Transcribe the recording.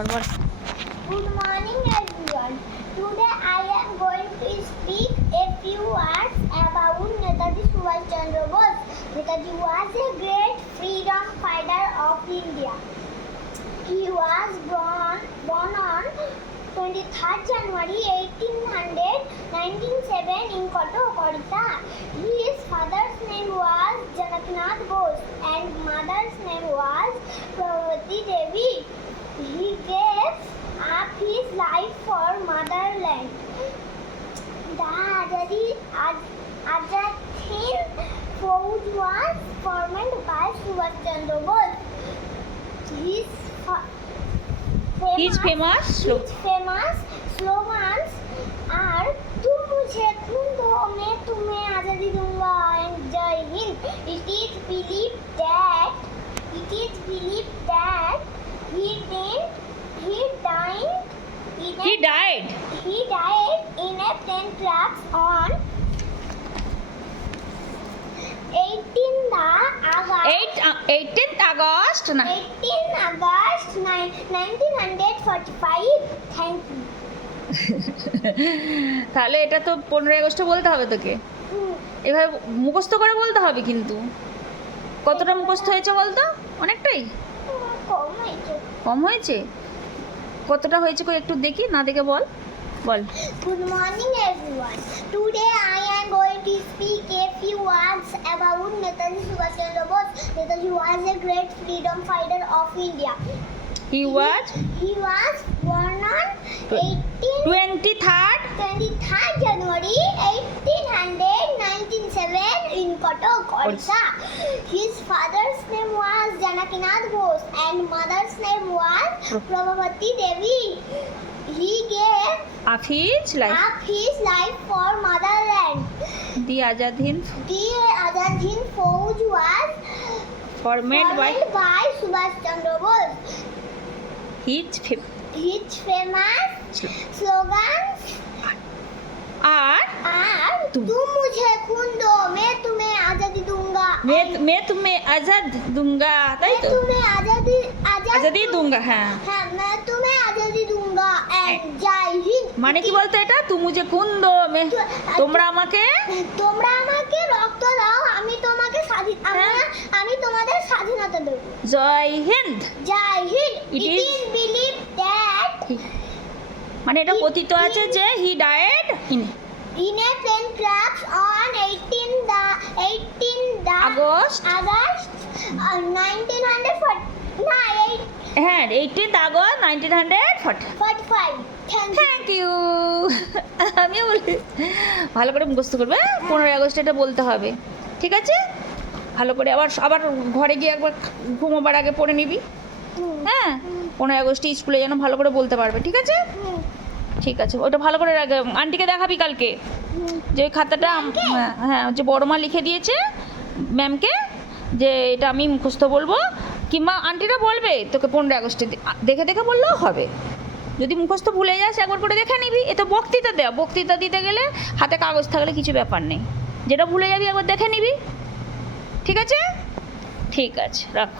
কর বল। Good morning everyone. Today I am going to speak a few words about Netaji Subhash Chandra Bose. Netaji was a great freedom fighter of India. He was born on 23rd January 1907 in Cuttack, Odisha. His father's name was Janakinath Bose and mother's name was Prabhavati Devi. He gave up his life for motherland. The Azad Hind Fauj was formed by Subhash Chandra Bose. His famous slogans are "तुम मुझे खून दो, मैं तुम्हें आजादी दूंगा" and "जय Hind." It is believed that he died in a plane crash on 18th August 1945. Thank you. তাহলে এটা তো 15 আগস্টে বলতে হবে তোকে, এভাবে মুখস্থ করে বলতে হবে। কিন্তু কতটা মুখস্থ হয়েছে বলতো? অনেকটাই কম হয়েছে। কতটা হয়েছে কই একটু দেখি, না দেখে বল। Good morning everyone. Today I am going to speak a few words about Netaji Subhash Chandra Bose. Netaji was a great freedom fighter of India. He was born on 23rd January 1907 in Cuttack, Odisha. His father's name was Janakinath Bose and mother's name was Prabhavati Devi. He gave up his life for motherland. The Azad Hind Fauj was formed by Subhash Chandra Bose. His famous slogans are तुम मुझे खून दो, मैं तुम्हें आजादी दूंगा। मैं तुम्हें आजाद दूंगा, তাই তো? तुम्हें आजादी दूंगा। হ্যাঁ, मैं तुम्हें आजादी दूंगा and जय हिंद। মানে কি বলতো এটা? তুম মুঝে খুন দো, তোমরা আমাকে রক্ত দাও, আমি তোমাকে আমি তোমাদের স্বাধীনতা দেব। জয় Hind. It is believed that মানে এটা কথিত আছে যে he died in a plane crash on 18th August 1945. হ্যাঁ, 18th August 1945। Thank you. আমিও বলি ভালো করে মুখস্থ করবে। 15 আগস্ট এটা বলতে হবে, ঠিক আছে? ভালো করে আবার ঘরে গিয়ে একবার ঘুমোবার আগে পড়ে নিবি। হ্যাঁ, 15 আগস্টে স্কুলে যেন ভালো করে বলতে পারবে, ঠিক আছে? ঠিক আছে, ওটা ভালো করে আন্টিকে দেখাবি কালকে, যে ওই খাতাটা হ্যাঁ যে বড় মা লিখে দিয়েছে ম্যামকে, যে এটা আমি মুখস্থ বলবো, কিংবা আন্টিরা বলবে তোকে 15 আগস্টে দেখে বললেও হবে। যদি মুখস্থ ভুলে যাস একবার করে দেখে নিবি। এ তো বক্তৃতা দিতে গেলে হাতে কাগজ থাকলে কিছু ব্যাপার নেই, যেটা ভুলে যাবি একবার দেখে নিবি, ঠিক আছে? ঠিক আছে, রাখ।